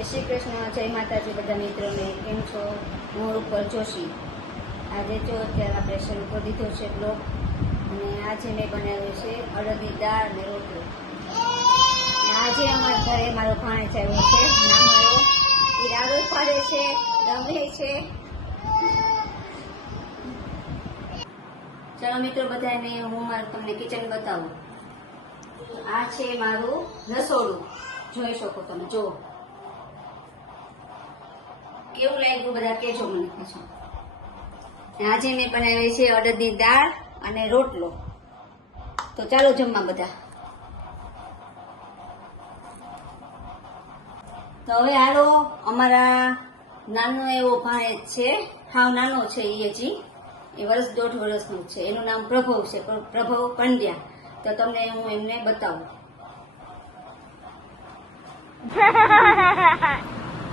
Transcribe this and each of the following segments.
જય શ્રી કૃષ્ણ, જય માતાજી બધા મિત્રોને. કેમ છો? હું રૂપલ જોશી. આજે જો અત્યારે આપણે શરૂ કરી દીધો છે બ્લોગ, અને આજે મેં બનાવ્યું છે અડદની દાળ અને રોટલો. આજે અમારા ઘરે મારો ભાણેજ આવ્યો છે, નાનો એ રાડો પાડે છે, રમે છે. ચાલો મિત્રો, બધાને હું તમને કિચન બતાવું. આ છે મારું રસોડું, જોઈ શકો તમે. જુઓ કેવું લાગ્યું, બધા કેજો મને પાછું. આજે મેં બનાવી છે અડદની દાળ અને રોટલો. તો ચાલો જમવા બધા. તો હવે હાલો, અમારા નાનો એવો ભાણેજ છે, હાવ નાનો છે એ હજી, એ વર્ષ 1.5 વર્ષનું છે. એનું નામ પ્રભવ છે, પ્રભવ પંડ્યા. તો તમને હું એમને બતાવું.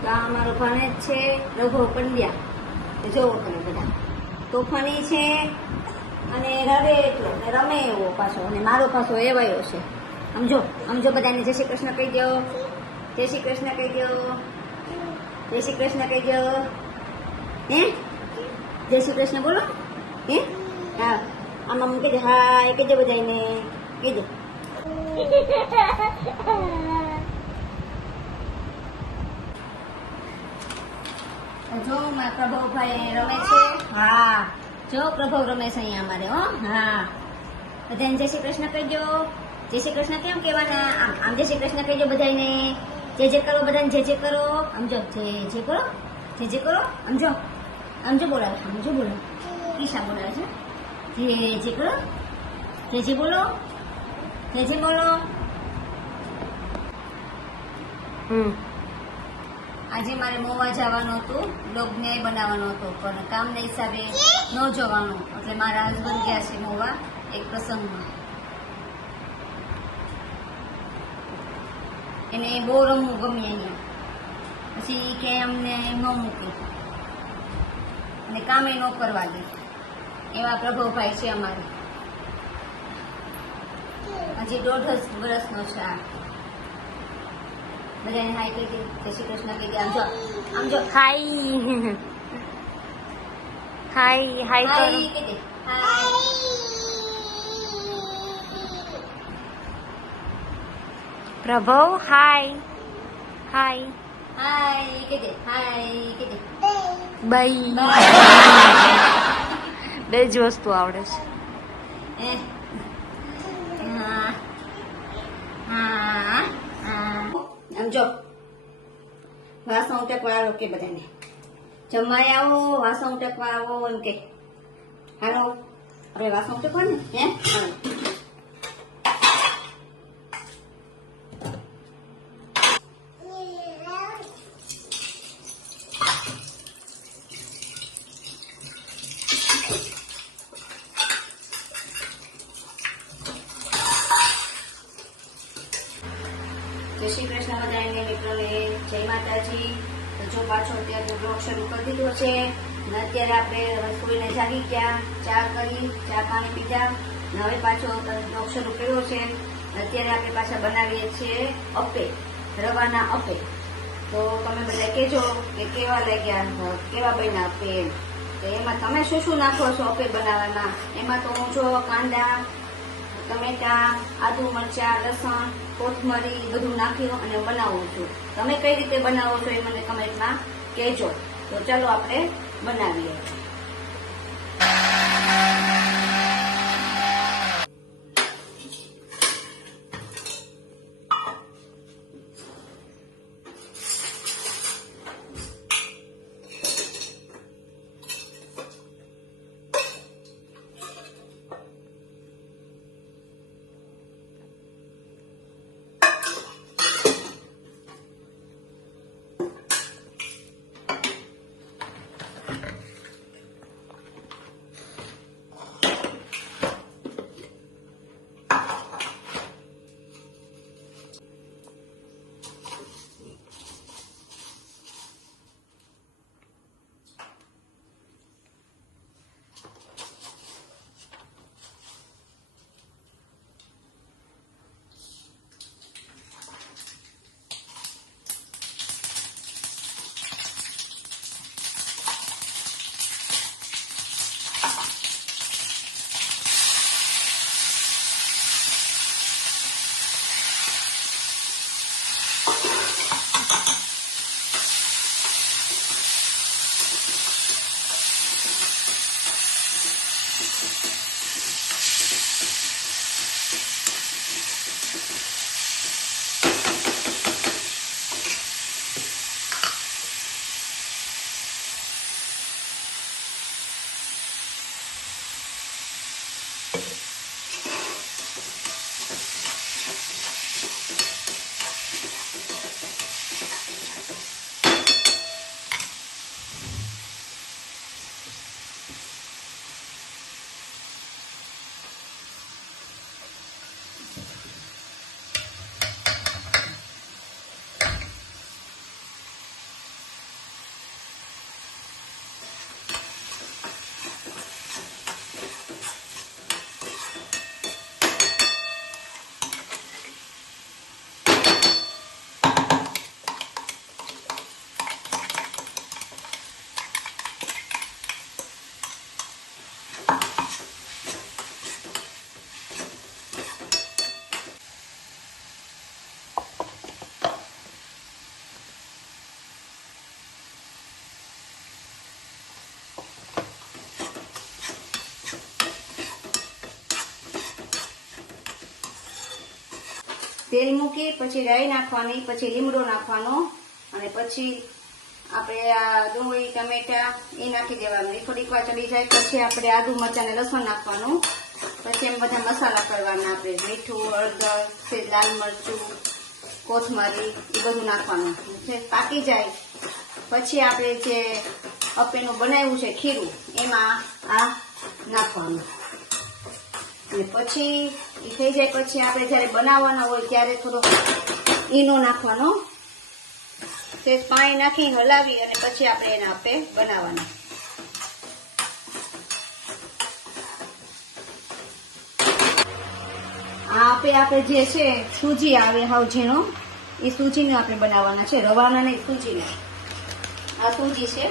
તો આ અમારો ભાણેજ છે પ્રભવ પંડ્યા. જોવો તમે બધા, તોફાની છે અને રડે એટલો ને રમે એવો પાછો, અને મારો પાછો એવાયો છે. સમજો બધાને જય શ્રી કૃષ્ણ કહી દો. જય શ્રી કૃષ્ણ કહી દો. જય શ્રી કૃષ્ણ કહી દો. હે જય શ્રી કૃષ્ણ બોલો. હે હા, આમાં કહી દે હાય, કહી દે બધાને, કહી દે. જો મારા પ્રભવભાઈ રમે છે. હા, જો પ્રભવ રમે છે અહીંયા અમારે. હો હા, બધાને જય શ્રી કૃષ્ણ કહી દો. જય શ્રી કૃષ્ણ કેમ કહેવાના? આમ જય શ્રી કૃષ્ણ કહી દો બધાને. જે કરો બધાને, જે કરો. સમજો, જે કરો, જે કરો. સમજો બોલાવે, સમજો બોલો. ઈશા બોલાવે છે. જે કરો, જે બોલો, જે બોલો. આજે મારે મોવા જવાનું હતું, બ્લોગને બનાવવાનું હતું, પણ કામના હિસાબે ન જવાનું, એટલે મારા હસબન્ડ ગયા છે મોવા એક પ્રસંગમાં. એને બહુ રમવું ગમે અહીંયા, પછી કે અમને ન મૂકે અને કામે ન કરવા દે. એવા પ્રભવભાઈ છે અમારે. હજી 1.5 વર્ષનો છે આ. બધાને હાય કહી દે, જય શ્રી કૃષ્ણ કહી દે. આમજો હાય હાય હાય હાય કરો. કહી દે. હાય પ્રભવ હાય હાય હાય કહી દે. હાય કહી દે. બાય. બે જ વસ્તુ આવડે છે. હા હા હા. આમ જો વાસણ ઉટકવા આવો કે બધાને. જમવાય આવો, વાસણ ઉટકવા આવો એમ કે. હાલો, આપણે વાસણ ઉટકવા ને. હે હાલો. જય શ્રી કૃષ્ણ બધાને મિત્રોને, જય માતાજી. તો જો પાછો અત્યારે બ્લોગ શરૂ કરી દીધો છે, અને અત્યારે આપણે રસોઈને જાગી ગયા, ચા કરી, ચા પાણી પીધા, અને હવે પાછો બ્લોગ શરૂ કર્યો છે. અત્યારે આપણે પાછા બનાવીએ છીએ અપે, રવાના અપે. તો તમે બધા કહેજો કે કેવા લાગ્યા, કેવા બન્યા અપે એમ. તો એમાં તમે શું શું નાખો છો અપે બનાવવામાં? એમાં તો હું જો કાંદા, ટમેટા, આદુ, મરચા, લસણ, કોથમરી બધું નાખ્યું અને બનાવું છું. તમે કઈ રીતે બનાવો છો એ મને કમેન્ટમાં કહેજો. તો ચાલો આપણે બનાવીએ. તેલ મૂકી પછી રાઈ નાખવાની, પછી લીમડો નાખવાનો, અને પછી આપણે આ ડુંગળી ટમેટા એ નાખી દેવાનું. એ થોડીક વાર ચડી જાય પછી આપણે આદુ મરચાં ને લસણ નાખવાનું. પછી એમ બધા મસાલા કરવાના, આપણે મીઠું, હળદર, સેજ લાલ મરચું, કોથમરી એ બધું નાખવાનું. પાકી જાય પછી આપણે જે અપેનું બનાવ્યું છે ખીરું એમાં આ નાખવાનું. અને પછી એ થઈ જાય પછી આપણે જ્યારે બનાવવાના હોય ત્યારે થોડો ઈનો નાખવાનો, તે પાણી નાખી હલાવી અને પછી આપણે એના આપે બનાવવાના. આ આપણે જે છે સૂજી આવે હાવ ઝીણો, એ સૂજીને આપણે બનાવવાના છે, રવાના નહીં સૂજીને. આ સૂજી છે,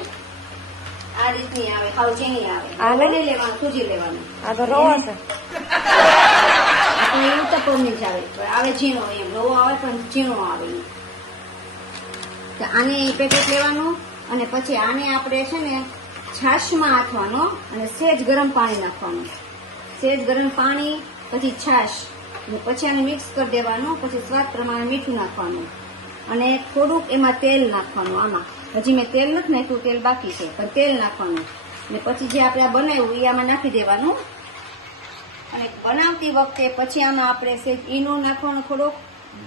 આ રીતની આવે, હાવ ઝીણી આવે. લઈ લેવાનું, સૂજી લેવાનું. આ તો રવો છે. આપણે એવું તપોરની જ આવે ઝીણો, એમ રવો આવે પણ ઝીણો આવે. તો આને પેકેટ લેવાનું અને પછી આને આપણે છે ને છાશમાં આથવાનો અને સેજ ગરમ પાણી નાખવાનું. સેજ ગરમ પાણી પછી છાશ, પછી આને મિક્સ કરી દેવાનું. પછી સ્વાદ પ્રમાણે મીઠું નાખવાનું અને થોડુંક એમાં તેલ નાખવાનું. આમાં હજી મેં તેલ નથી નાખ્યું, તેલ બાકી છે, પણ તેલ નાખવાનું. અને પછી જે આપણે આ બનાવ્યું એ આમાં નાખી દેવાનું. અને બનાવતી વખતે પછી આમાં આપણે સેજ ઈનો નાખવાનું થોડોક,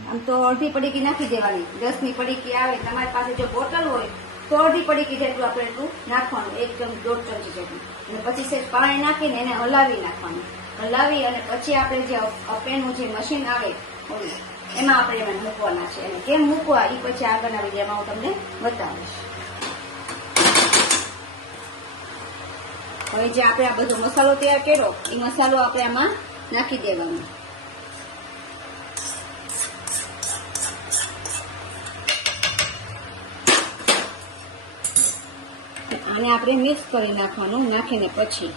આમ તો અડધી પડીકી નાખી દેવાની. 10ની પડીકી આવે, તમારી પાસે જો બોટલ હોય તો અડધી પડીકી જેટલું આપણે એટલું નાખવાનું, 1 ચમચી 1.5 ચમચી જેટલું. અને પછી સેજ પાણી નાખીને એને હલાવી નાખવાનું. હલાવી અને પછી આપણે જે અપેનું જે મશીન આવે એમાં આપણે એમાં મૂકવાના છે. અને કેમ મૂકવા એ પછી આગળના વિડીયોમાં હું તમને બતાવીશ. હવે જે આપણે આ બધો મસાલો તૈયાર કર્યો એ મસાલો આપણે આમાં નાખી દેવાનો. આને આપણે મિક્સ કરી નાખવાનું. નાખીને પછી